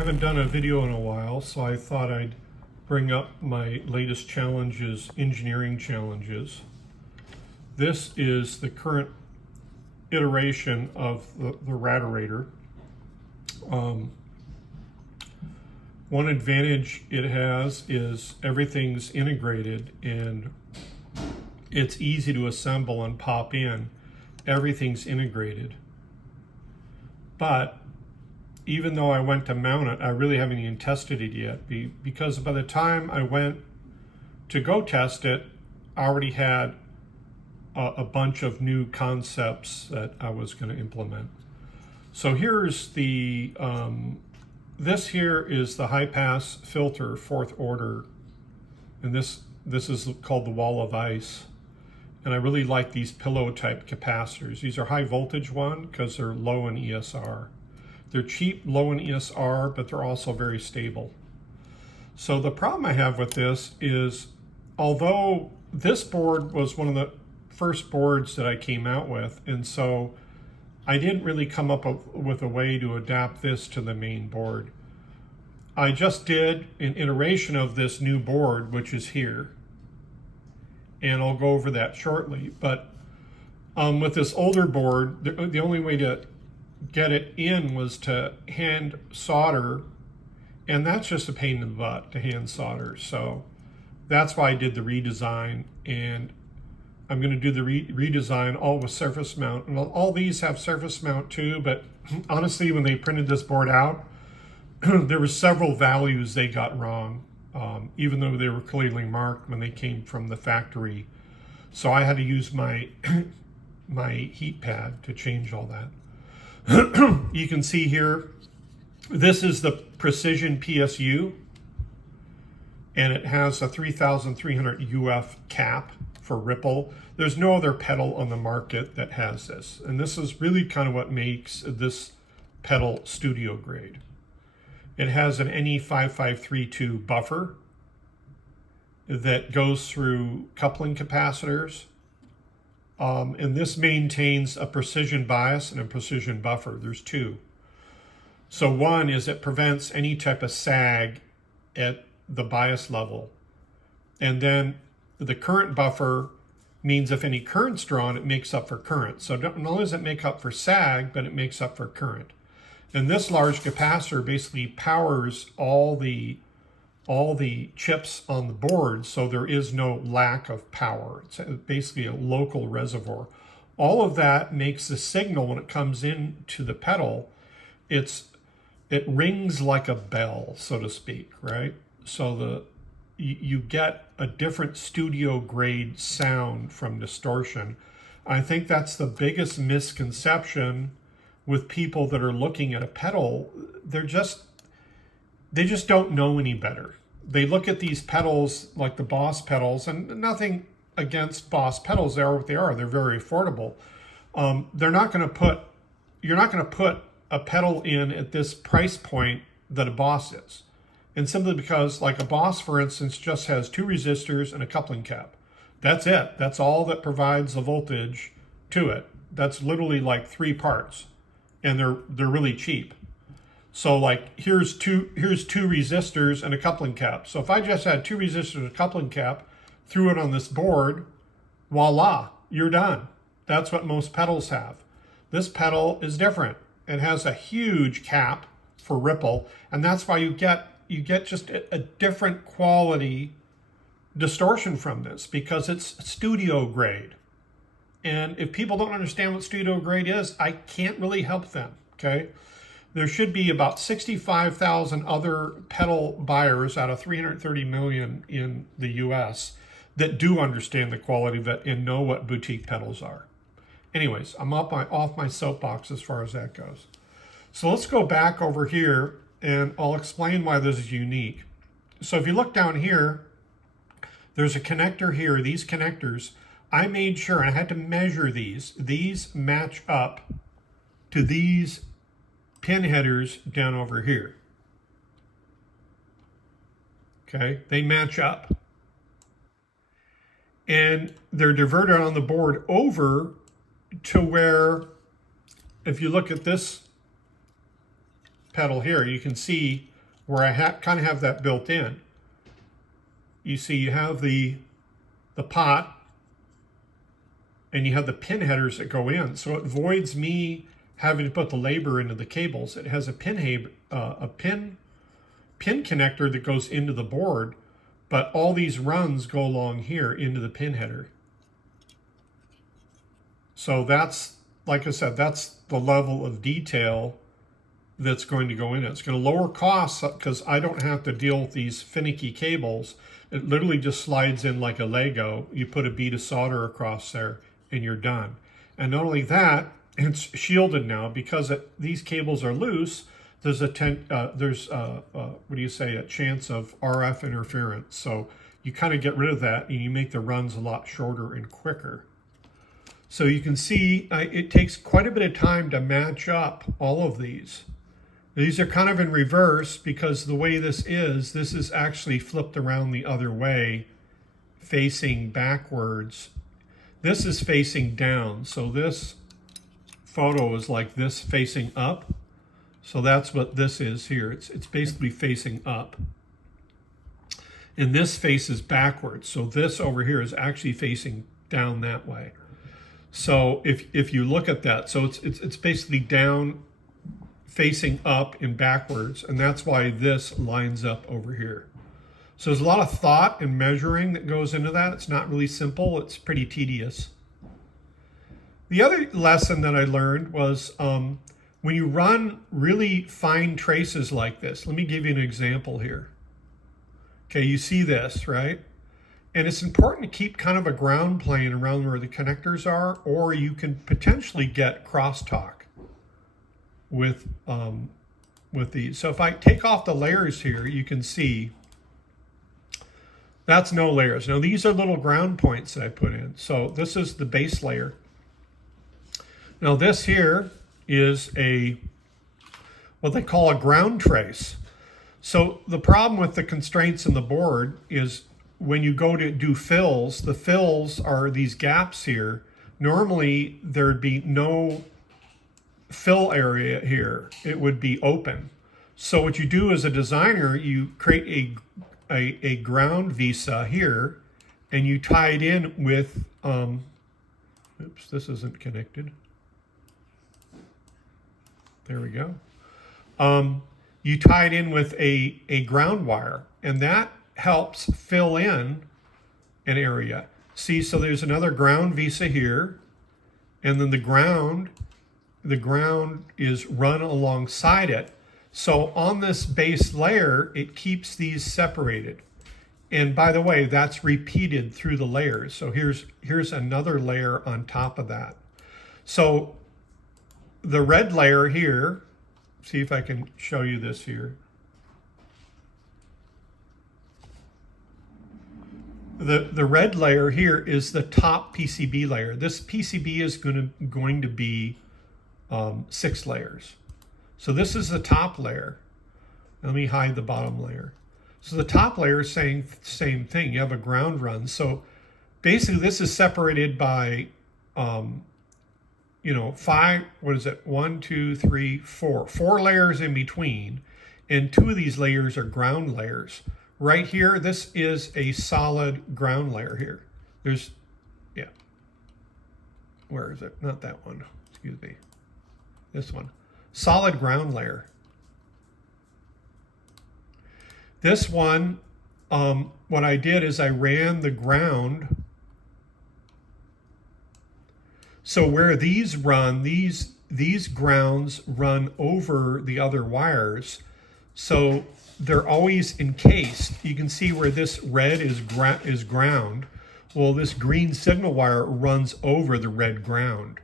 haven't done a video in a while, so I thought I'd bring up my latest challenges, engineering challenges. This is the current iteration of the Ratterator. One advantage it has is everything's integrated and it's easy to assemble and pop in. Everything's integrated. But even though I went to mount it, I really haven't even tested it yet because by the time I went to go test it, I already had a bunch of new concepts that I was going to implement. So here's the, this here is the high pass filter, fourth order. And this is called the wall of ice. And I really like these pillow type capacitors. These are high voltage one because they're low in ESR. They're cheap, low in ESR, but they're also very stable. So the problem I have with this is, although this board was one of the first boards that I came out with, and so I didn't really come up with a way to adapt this to the main board. I just did an iteration of this new board, which is here. And I'll go over that shortly. But with this older board, the only way to get it in was to hand solder, and that's just a pain in the butt to hand solder. So that's why I did the redesign, and I'm going to do the redesign all with surface mount. And all these have surface mount too, but honestly, when they printed this board out, there were several values they got wrong, even though they were clearly marked when they came from the factory. So I had to use my my heat pad to change all that. You can see here, this is the Precision PSU, and it has a 3,300 UF cap for ripple. There's no other pedal on the market that has this, and this is really kind of what makes this pedal studio grade. It has an NE5532 buffer that goes through coupling capacitors. And this maintains a precision bias and a precision buffer. There's two. So one is it prevents any type of sag at the bias level. And then the current buffer means if any current's drawn, it makes up for current. So not only does it make up for sag, but it makes up for current. And this large capacitor basically powers all the chips on the board, so there is no lack of power. It's basically a local reservoir. All of that makes the signal when it comes into the pedal, it rings like a bell, so to speak, right? So you get a different studio grade sound from distortion. I think that's the biggest misconception with people that are looking at a pedal. They just don't know any better. They look at these pedals like the Boss pedals, and nothing against Boss pedals. They are what they are. They're very affordable. You're not going to put a pedal in at this price point that a Boss is. And simply because, like a Boss, for instance, just has two resistors and a coupling cap. That's it. That's all that provides the voltage to it. That's literally like 3 parts. And they're really cheap. So like here's two resistors and a coupling cap. So if I just had 2 resistors and a coupling cap, threw it on this board, voila, you're done. That's what most pedals have. This pedal is different. It has a huge cap for ripple, and that's why you get just a different quality distortion from this, because it's studio grade. And if people don't understand what studio grade is, I can't really help them, okay? There should be about 65,000 other pedal buyers out of 330 million in the US that do understand the quality of it and know what boutique pedals are. Anyways, I'm off my soapbox as far as that goes. So let's go back over here and I'll explain why this is unique. So if you look down here, there's a connector here, these connectors. I made sure, and I had to measure these. These match up to these pin headers down over here. Okay, they match up. And they're diverted on the board over to where, if you look at this pedal here, you can see where I kind of have that built in. You see, you have the pot, and you have the pin headers that go in. So it avoids me having to put the labor into the cables. It has a pin connector that goes into the board, but all these runs go along here into the pin header. So that's, like I said, that's the level of detail that's going to go in it. It's going to lower costs because I don't have to deal with these finicky cables. It literally just slides in like a Lego. You put a bead of solder across there and you're done. And not only that, it's shielded now because these cables are loose. There's a chance of RF interference. So you kind of get rid of that and you make the runs a lot shorter and quicker. So you can see it takes quite a bit of time to match up all of these. These are kind of in reverse because the way this is actually flipped around the other way, facing backwards. This is facing down. So this photo is like this facing up. So that's what this is here. It's basically facing up. And this faces backwards. So this over here is actually facing down that way. So if you look at that, so it's basically down facing up and backwards, and that's why this lines up over here. So there's a lot of thought and measuring that goes into that. It's not really simple. It's pretty tedious. The other lesson that I learned was when you run really fine traces like this. Let me give you an example here. Okay, you see this, right? And it's important to keep kind of a ground plane around where the connectors are, or you can potentially get crosstalk with these. So if I take off the layers here, you can see that's no layers. Now these are little ground points that I put in. So this is the base layer. Now this here is what they call a ground trace. So the problem with the constraints in the board is when you go to do fills, the fills are these gaps here. Normally there'd be no fill area here. It would be open. So what you do as a designer, you create a ground visa here and you tie it in with, oops, this isn't connected. There we go. You tie it in with a ground wire, and that helps fill in an area. See, so there's another ground visa here, and then the ground is run alongside it. So on this base layer, it keeps these separated. And by the way, that's repeated through the layers. So here's another layer on top of that. So the red layer here, see if I can show you this here. The red layer here is the top PCB layer. This PCB is going to be 6 layers. So this is the top layer. Let me hide the bottom layer. So the top layer is saying the same thing. You have a ground run. So basically this is separated by, 5, 1, 2, 3, 4. 4 layers in between. And 2 of these layers are ground layers. Right here, this is a solid ground layer here. Where is it? Not that one, excuse me. This one, solid ground layer. This one, what I did is I ran the ground. So where these run, these grounds run over the other wires. So they're always encased. You can see where this red is ground. Well, this green signal wire runs over the red ground.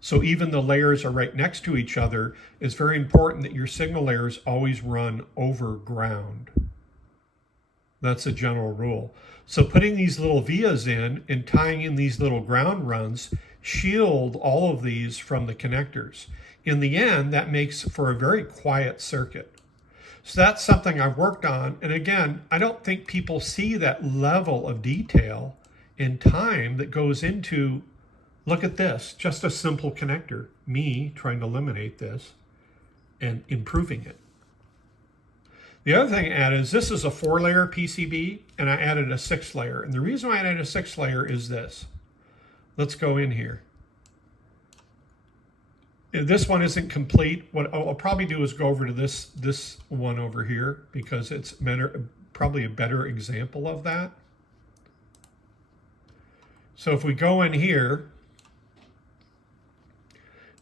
So even the layers are right next to each other. It's very important that your signal layers always run over ground. That's a general rule. So putting these little vias in and tying in these little ground runs shield all of these from the connectors. In the end, that makes for a very quiet circuit. So that's something I've worked on. And again, I don't think people see that level of detail and time that goes into, look at this, just a simple connector, me trying to eliminate this and improving it. The other thing I added is this is a 4-layer PCB, and I added a 6th layer. And the reason why I added a 6th layer is this. Let's go in here. This one isn't complete. What I'll probably do is go over to this one over here because it's probably a better example of that. So if we go in here,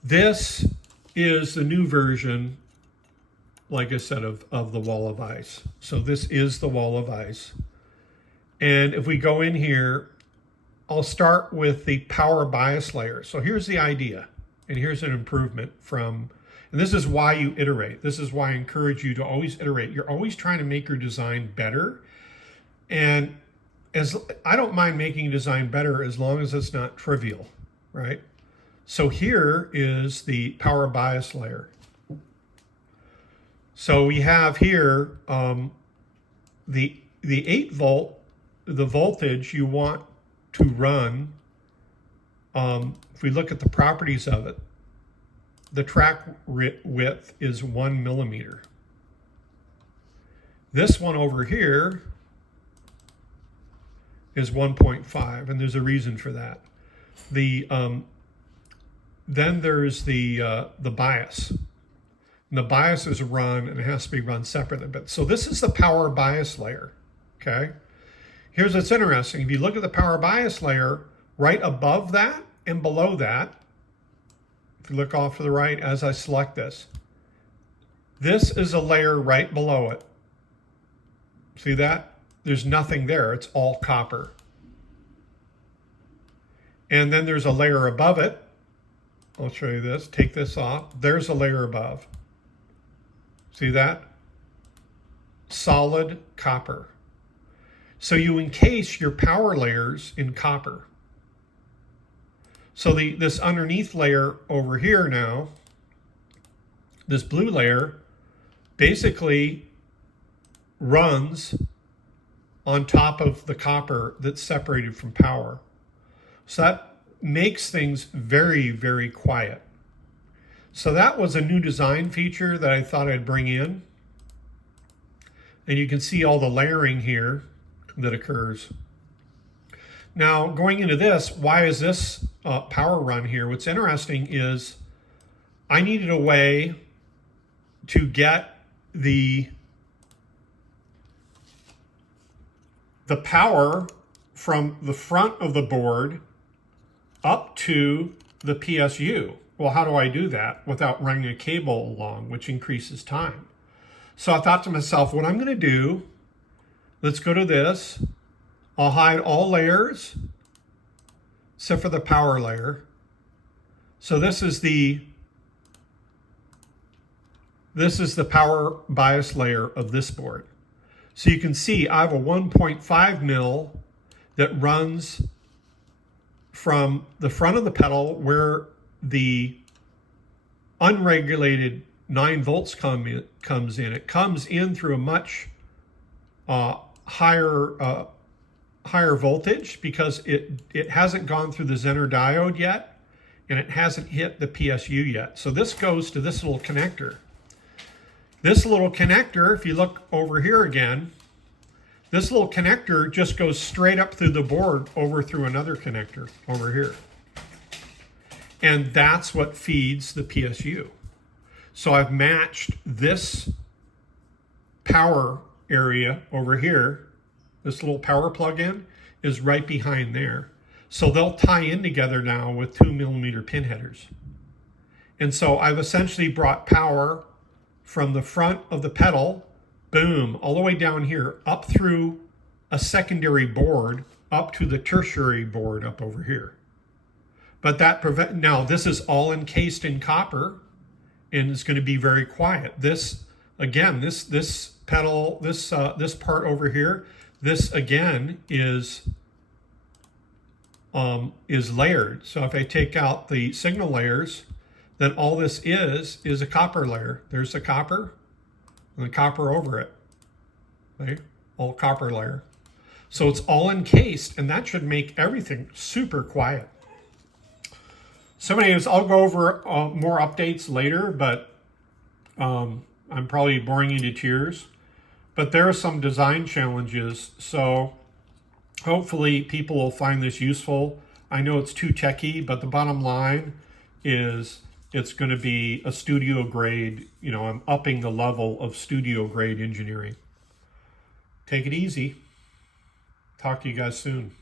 this is the new version, like I said, of the wall of ice. So this is the wall of ice. And if we go in here, I'll start with the power bias layer. So here's the idea, and here's an improvement from, and this is why you iterate. This is why I encourage you to always iterate. You're always trying to make your design better. And I don't mind making a design better as long as it's not trivial, right? So here is the power bias layer. So we have here the 8 volt, the voltage you want to run. If we look at the properties of it, the track width is 1 millimeter. This one over here is 1.5, and there's a reason for that. Then there's the bias. And the bias is run, and it has to be run separately. But so this is the power bias layer, okay? Here's what's interesting. If you look at the power bias layer, right above that and below that, if you look off to the right as I select this, this is a layer right below it. See that? There's nothing there. It's all copper. And then there's a layer above it. I'll show you this. Take this off. There's a layer above. See that? Solid copper. So you encase your power layers in copper. So this underneath layer over here now, this blue layer, basically runs on top of the copper that's separated from power. So that makes things very, very quiet. So that was a new design feature that I thought I'd bring in. And you can see all the layering here that occurs. Now, going into this, why is this power run here? What's interesting is I needed a way to get the power from the front of the board up to the PSU. Well, how do I do that without running a cable along, which increases time? So I thought to myself, what I'm going to do, let's go to this. I'll hide all layers except for the power layer. So this is the power bias layer of this board. So you can see I have a 1.5 mil that runs from the front of the pedal where the unregulated 9 volts comes in. It comes in through a much higher voltage because it hasn't gone through the Zener diode yet, and it hasn't hit the PSU yet. So this goes to this little connector. This little connector, if you look over here again, this little connector just goes straight up through the board over through another connector over here. And that's what feeds the PSU. So I've matched this power area over here. This little power plug-in is right behind there. So they'll tie in together now with 2 millimeter pin headers. And so I've essentially brought power from the front of the pedal, boom, all the way down here, up through a secondary board, up to the tertiary board up over here. But now this is all encased in copper, and it's going to be very quiet. This, again, this pedal, this part over here, this again is layered. So if I take out the signal layers, then all this is a copper layer. There's the copper and the copper over it. Okay? All copper layer. So it's all encased, and that should make everything super quiet. So anyways, I'll go over more updates later, but I'm probably boring you to tears. But there are some design challenges, so hopefully people will find this useful. I know it's too techy, but the bottom line is it's going to be a studio grade, you know, I'm upping the level of studio grade engineering. Take it easy. Talk to you guys soon.